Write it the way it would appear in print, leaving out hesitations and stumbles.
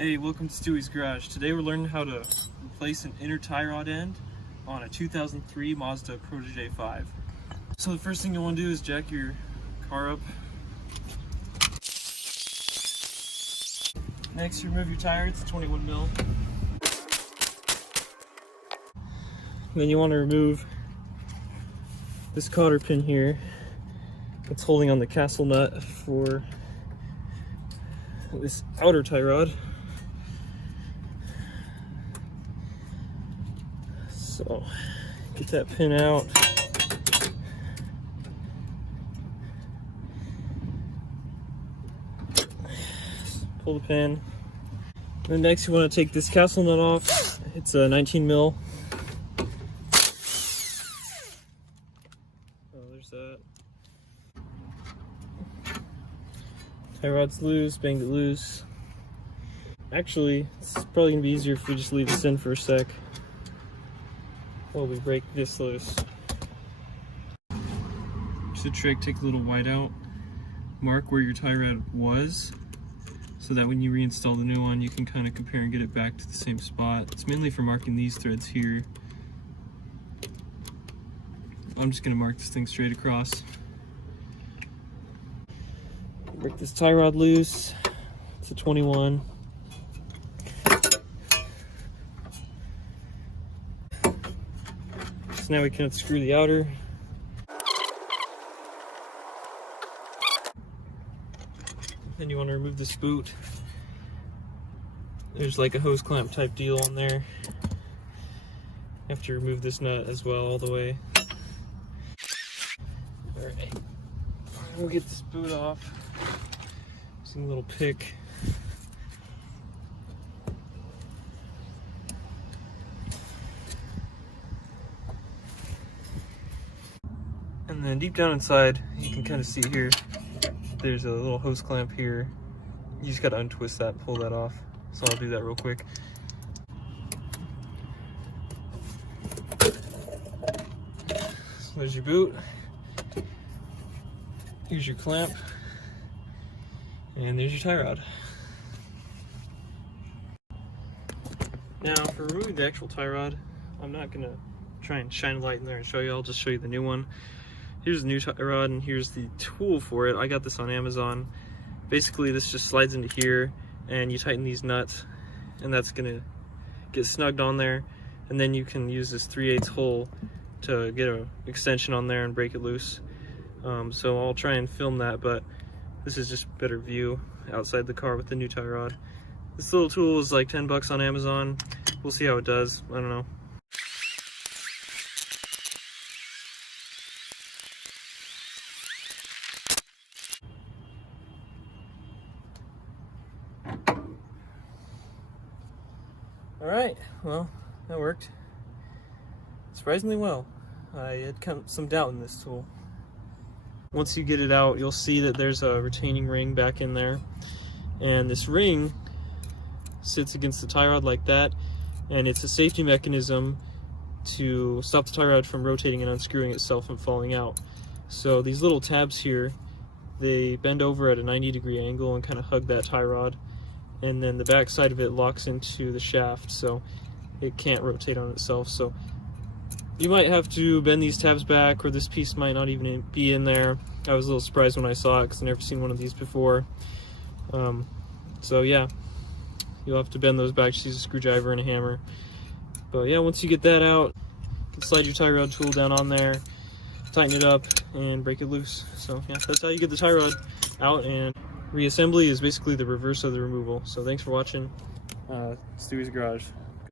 Hey, welcome to Stewie's Garage. Today we're learning how to replace an inner tie rod end on a 2003 Mazda Protege 5. So the first thing you want to do is jack your car up. Next, remove your tire. It's a 21 mil. Then you want to remove this cotter pin here that's holding on the castle nut for this outer tie rod. So get that pin out. Pull the pin. Then next you want to take this castle nut off. It's a 19 mil. Oh, there's that. Tie rod's loose, banged it loose. Actually, it's probably gonna be easier if we just leave this in for a sec while we break this loose. Just a trick, take a little white out, mark where your tie rod was, so that when you reinstall the new one, you can kind of compare and get it back to the same spot. It's mainly for marking these threads here. I'm just gonna mark this thing straight across. Break this tie rod loose. It's a 21. So now we can unscrew the outer. Then you want to remove this boot. There's like a hose clamp type deal on there. You have to remove this nut as well all the way. Alright, we'll get this boot off. Some little pick. And then deep down inside, you can kind of see here, there's a little hose clamp here. You just gotta untwist that and pull that off. So I'll do that real quick. So there's your boot. Here's your clamp. And there's your tie rod. Now for removing the actual tie rod, I'm not gonna try and shine a light in there and show you. I'll just show you the new one. Here's the new tie rod and here's the tool for it. I got this on Amazon. Basically this just slides into here and you tighten these nuts and that's gonna get snugged on there, and then you can use this 3/8 hole to get an extension on there and break it loose. So I'll try and film that, but this is just a better view outside the car with the new tie rod. This little tool is like 10 bucks on Amazon. We'll see how it does. I don't know. Alright, well, that worked surprisingly well. I had some doubt in this tool. Once you get it out, you'll see that there's a retaining ring back in there. And this ring sits against the tie rod like that, and it's a safety mechanism to stop the tie rod from rotating and unscrewing itself and falling out. So these little tabs here, they bend over at a 90-degree angle and kind of hug that tie rod, and then the back side of it locks into the shaft so it can't rotate on itself. So you might have to bend these tabs back, or this piece might not even be in there. I was a little surprised when I saw it because I've never seen one of these before. So yeah, you'll have to bend those back. Just use a screwdriver and a hammer. But yeah, once you get that out, you can slide your tie rod tool down on there, tighten it up, and break it loose. So yeah, that's how you get the tie rod out, and reassembly is basically the reverse of the removal. So thanks for watching Stewie's Garage.